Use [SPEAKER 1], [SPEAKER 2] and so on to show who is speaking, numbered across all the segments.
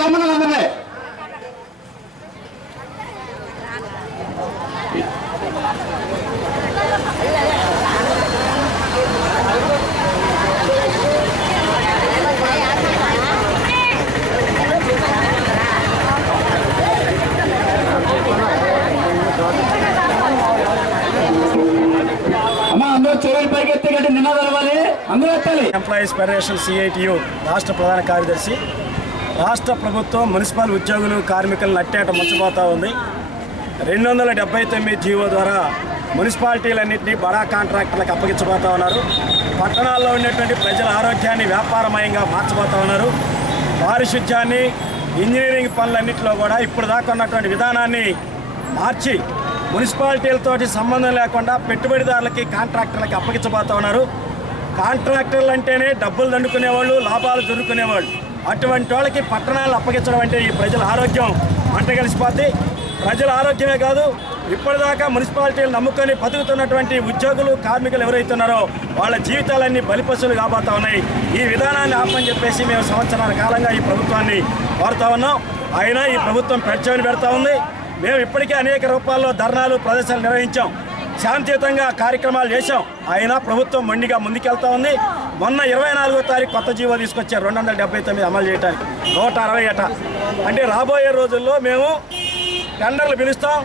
[SPEAKER 1] రమ్మని అందమే అమ్మా అందరూ చెవులు పైకి ఎత్తి గట్టి నిన్న తెలవాలి అందరూ ఎత్తాలి
[SPEAKER 2] ఎంప్లాయీస్ ఫెడరేషన్ సిఐటియు రాష్ట్ర ప్రధాన కార్యదర్శి రాష్ట్ర ప్రభుత్వం మున్సిపల్ ఉద్యోగులు కార్మికులను అట్టేట ముంచబోతా ఉంది. రెండు వందల డెబ్బై తొమ్మిది జీవో ద్వారా మున్సిపాలిటీలన్నింటినీ బడా కాంట్రాక్టర్లకు అప్పగించబోతా ఉన్నారు. పట్టణాల్లో ఉన్నటువంటి ప్రజల ఆరోగ్యాన్ని వ్యాపారమయంగా మార్చబోతా ఉన్నారు. పారిశుధ్యాన్ని ఇంజనీరింగ్ పనులన్నింటిలో కూడా ఇప్పుడు దాకా ఉన్నటువంటి విధానాన్ని మార్చి మున్సిపాలిటీలతోటి సంబంధం లేకుండా పెట్టుబడిదారులకి కాంట్రాక్టర్లకి అప్పగించబోతా ఉన్నారు. కాంట్రాక్టర్లు అంటేనే డబ్బులు దండుకునేవాళ్ళు లాభాలు జరుపుకునేవాళ్ళు అటువంటి వాళ్ళకి పట్టణాలు అప్పగించడం అంటే ఈ ప్రజల ఆరోగ్యం మంట కలిసిపోతే ప్రజల ఆరోగ్యమే కాదు ఇప్పటిదాకా మున్సిపాలిటీలు నమ్ముకొని బతుకుతున్నటువంటి ఉద్యోగులు కార్మికులు ఎవరైతున్నారో వాళ్ళ జీవితాలన్నీ బలిపశులు కాబోతా ఉన్నాయి. ఈ విధానాన్ని ఆపని చెప్పేసి మేము సంవత్సరాల కాలంగా ఈ ప్రభుత్వాన్ని కోరుతా ఉన్నాం. అయినా ఈ ప్రభుత్వం పెంచమని పెడతా ఉంది. మేము ఇప్పటికే అనేక రూపాల్లో ధర్నాలు ప్రదర్శనలు నిర్వహించాం. శాంతియుతంగా కార్యక్రమాలు చేశాం. అయినా ప్రభుత్వం మొండిగా ముందుకెళ్తా ఉంది. మొన్న ఇరవై నాలుగో తారీఖు కొత్త జీవో తీసుకొచ్చారు. రెండు వందల డెబ్బై తొమ్మిది అమలు చేయడానికి నూట అరవై ఏట. అంటే రాబోయే రోజుల్లో మేము టెండర్లు పిలుస్తాం.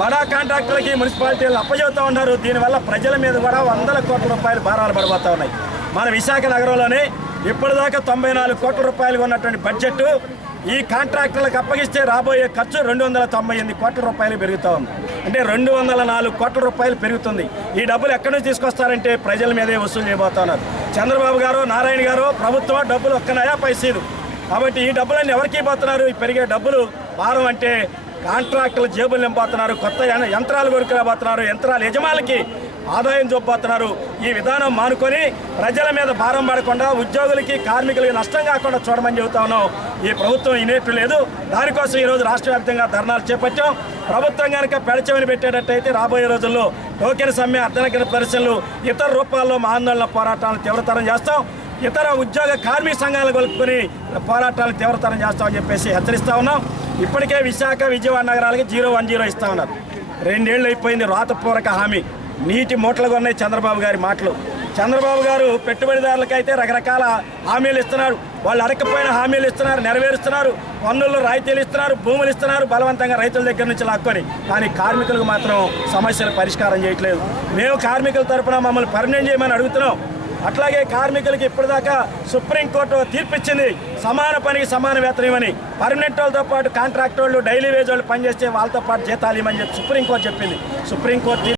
[SPEAKER 2] బడా కాంట్రాక్టర్లకి మున్సిపాలిటీలు అప్పచెబుతూ ఉన్నారు. దీనివల్ల ప్రజల మీద కూడా వందల కోట్ల రూపాయలు భారాలు పడిపోతూ ఉన్నాయి. మన విశాఖ నగరంలోనే ఇప్పటిదాకా తొంభై నాలుగు కోట్ల రూపాయలు ఉన్నటువంటి బడ్జెట్ ఈ కాంట్రాక్టర్లకు అప్పగిస్తే రాబోయే ఖర్చు రెండు వందల తొంభై ఎనిమిది కోట్ల రూపాయలు పెరుగుతూ ఉంది. అంటే రెండు వందల నాలుగు కోట్ల రూపాయలు పెరుగుతుంది. ఈ డబ్బులు ఎక్కడి నుంచి తీసుకొస్తారంటే ప్రజల మీదే వసూలు చేయబోతున్నారు. చంద్రబాబు గారు నారాయణ గారు ప్రభుత్వం డబ్బులు ఒక్క నయా పైసీలు. కాబట్టి ఈ డబ్బులన్నీ ఎవరికి పోతున్నారు? ఈ పెరిగే డబ్బులు భారం అంటే కాంట్రాక్టులు జేబులు నింపోతున్నారు కొత్త యంత్రాలు యంత్రాలు కొనుక్కురాబోతున్నారు యంత్రాల యజమానికి ఆదాయం చూపుతున్నారు ఈ విధానం మానుకొని ప్రజల మీద భారం పడకుండా ఉద్యోగులకి కార్మికులకి నష్టం కాకుండా చూడమని చెబుతా ఉన్నాం. ఈ ప్రభుత్వం ఇనేట్లు లేదు. దానికోసం ఈరోజు రాష్ట్ర వ్యాప్తంగా ధర్నాలు చేపట్టాం. ప్రభుత్వం కనుక పెడచమని పెట్టేటట్టయితే రాబోయే రోజుల్లో టోకెన్ సమ్మె అర్ధనగర ప్రదర్శనలు ఇతర రూపాల్లో మా ఆందోళన పోరాటాలను తీవ్రతరం చేస్తాం. ఇతర ఉద్యోగ కార్మిక సంఘాలు కలుపుకొని పోరాటాలను తీవ్రతరం చేస్తామని చెప్పేసి హెచ్చరిస్తా ఉన్నాం. ఇప్పటికే విశాఖ విజయవాడ నగరాలకి జీరో వన్ జీరో ఇస్తా ఉన్నారు. రెండేళ్ళు అయిపోయింది రాతపూర్వక హామీ. నీటి మూటలుగా ఉన్నాయి చంద్రబాబు గారి మాటలు. చంద్రబాబు గారు పెట్టుబడిదారులకైతే రకరకాల హామీలు ఇస్తున్నారు. వాళ్ళు అడకపోయిన హామీలు ఇస్తున్నారు నెరవేరుస్తున్నారు పన్నుల్లో రాయితీలు ఇస్తున్నారు భూములు ఇస్తున్నారు బలవంతంగా రైతుల దగ్గర నుంచి లాక్కొని. కానీ కార్మికులకు మాత్రం సమస్యలు పరిష్కారం చేయట్లేదు. మేము కార్మికుల తరఫున మమ్మల్ని పర్మనెంట్ చేయమని అడుగుతున్నాం. అట్లాగే కార్మికులకి ఇప్పటిదాకా సుప్రీంకోర్టు తీర్పిచ్చింది. సమాన పనికి సమాన వేతనం ఇవ్వని పర్మనెంట్ వాళ్ళతో పాటు కాంట్రాక్ట్ వాళ్ళు డైలీ వేజ్ వాళ్ళు పనిచేస్తే వాళ్ళతో పాటు జీతాలు ఇవ్వమని చెప్పి సుప్రీంకోర్టు చెప్పింది. సుప్రీంకోర్టు